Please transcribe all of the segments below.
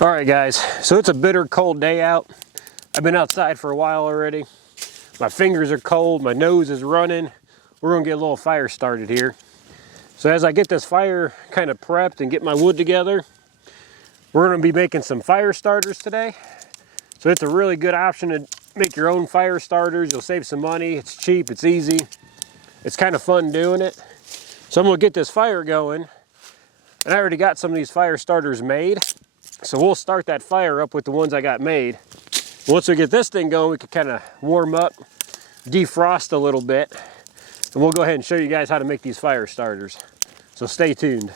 All right, guys, so it's a bitter cold day out. I've been outside for a while already. My fingers are cold, my nose is running. We're gonna get a little fire started here. So as I get this fire kind of prepped and get my wood together, we're gonna be making some fire starters today. So it's a really good option to make your own fire starters. You'll save some money, it's cheap, it's easy. It's kind of fun doing it. So I'm gonna get this fire going. And I already got some of these fire starters made. So we'll start that fire up with the ones I got made. Once we get this thing going, we can kind of warm up, defrost a little bit, and we'll go ahead and show you guys how to make these fire starters. So stay tuned.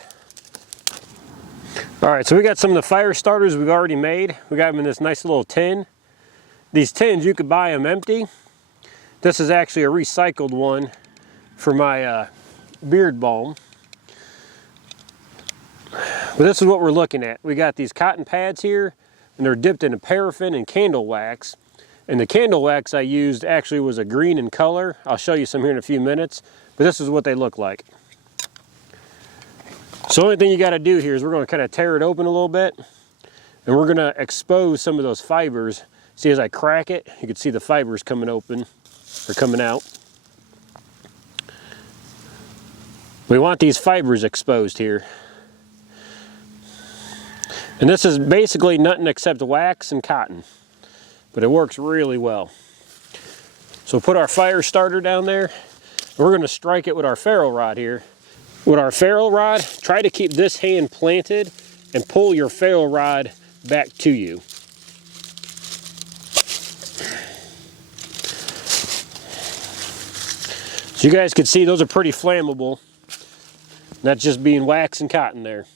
All right, so we got some of the fire starters we've already made. We got them in this nice little tin. These tins, you could buy them empty. This is actually a recycled one for my beard balm. But this is what we're looking at. We got these cotton pads here, and they're dipped in paraffin and candle wax. And the candle wax I used actually was a green in color. I'll show you some here in a few minutes, but this is what they look like. So the only thing you got to do here is we're going to kind of tear it open a little bit, and we're going to expose some of those fibers. See, as I crack it, you can see the fibers coming open, or coming out. We want these fibers exposed here. And this is basically nothing except wax and cotton, but it works really well. So put our fire starter down there. We're going to strike it with our ferro rod here. With our ferro rod, try to keep this hand planted and pull your ferro rod back to you. So you guys can see those are pretty flammable. That's just being wax and cotton there.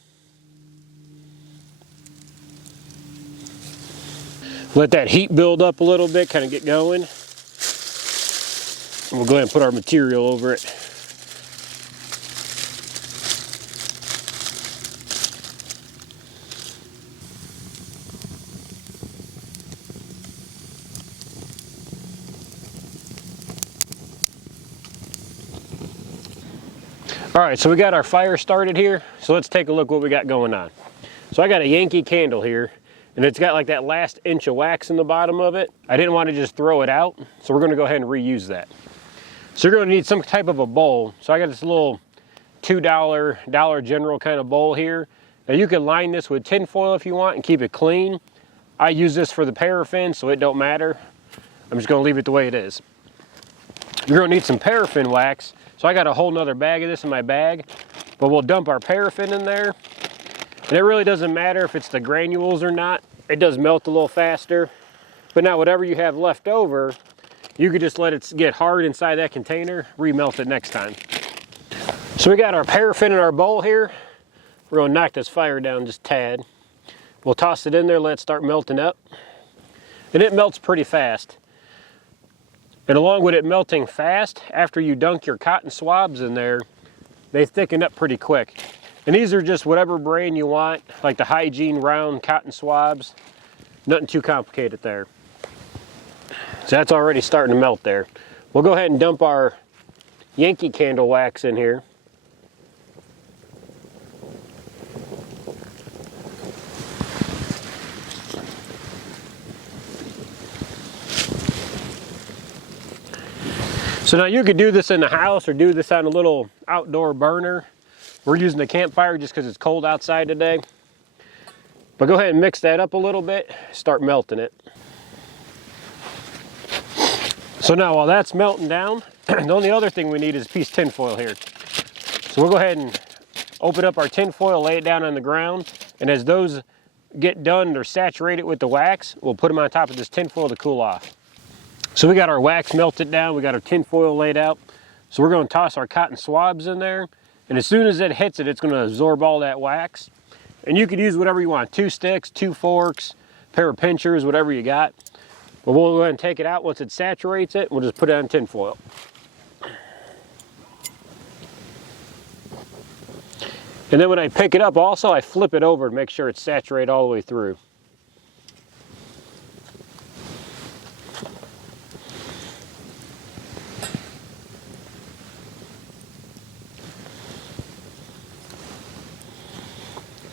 Let that heat build up a little bit, kind of get going. And we'll go ahead and put our material over it. All right, so we got our fire started here. So let's take a look what we got going on. So I got a Yankee candle here. And it's got like that last inch of wax in the bottom of it. I didn't want to just throw it out, so we're going to go ahead and reuse that. So you're going to need some type of a bowl. So I got this little $2 Dollar General kind of bowl here. Now you can line this with tin foil if you want and keep it clean. I use this for the paraffin, so it don't matter. I'm just going to leave it the way it is. You're going to need some paraffin wax. So I got a whole nother bag of this in my bag, but we'll dump our paraffin in there. And it really doesn't matter if it's the granules or not. It does melt a little faster. But now whatever you have left over, you could just let it get hard inside that container, remelt it next time. So we got our paraffin in our bowl here. We're going to knock this fire down just a tad. We'll toss it in there, let it start melting up. And it melts pretty fast. And along with it melting fast, after you dunk your cotton swabs in there, they thicken up pretty quick. And these are just whatever brand you want, like the Hygiene round cotton swabs. Nothing too complicated there. So that's already starting to melt there. We'll go ahead and dump our Yankee candle wax in here. So now you could do this in the house or do this on a little outdoor burner. We're using the campfire just because it's cold outside today. But go ahead and mix that up a little bit, start melting it. So now while that's melting down, the only other thing we need is a piece of tin foil here. So we'll go ahead and open up our tin foil, lay it down on the ground, and as those get done or saturated with the wax, we'll put them on top of this tin foil to cool off. So we got our wax melted down, we got our tin foil laid out. So we're going to toss our cotton swabs in there. And as soon as it hits it, it's going to absorb all that wax. And you could use whatever you want, 2 sticks, 2 forks, pair of pinchers, whatever you got. But we'll go ahead and take it out. Once it saturates it, we'll just put it on tin foil. And then when I pick it up also, I flip it over to make sure it's saturated all the way through.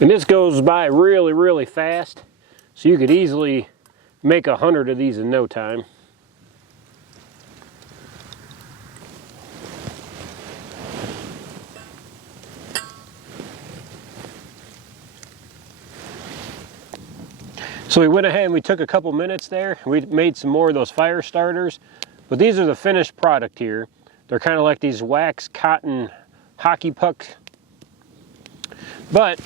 And this goes by really, really fast. So you could easily make 100 of these in no time. So we went ahead and we took a couple minutes there. We made some more of those fire starters, but these are the finished product here. They're kind of like these wax cotton hockey pucks. But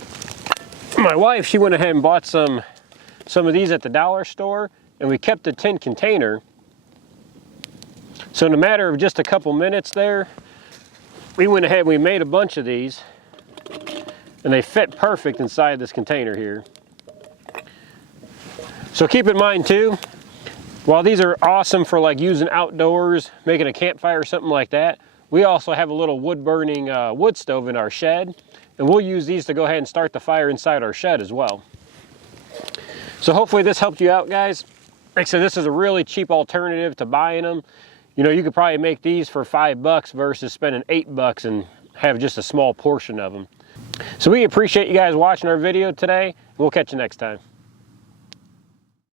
my wife, she went ahead and bought some of these at the dollar store, and we kept the tin container. So in a matter of just a couple minutes there, we went ahead and we made a bunch of these, and they fit perfect inside this container here. So keep in mind too, while these are awesome for like using outdoors, making a campfire or something like that, we also have a little wood burning wood stove in our shed, and we'll use these to go ahead and start the fire inside our shed as well. So hopefully this helped you out, guys. Like I said, this is a really cheap alternative to buying them. You know, you could probably make these for $5 versus spending $8 and have just a small portion of them. So we appreciate you guys watching our video today. We'll catch you next time.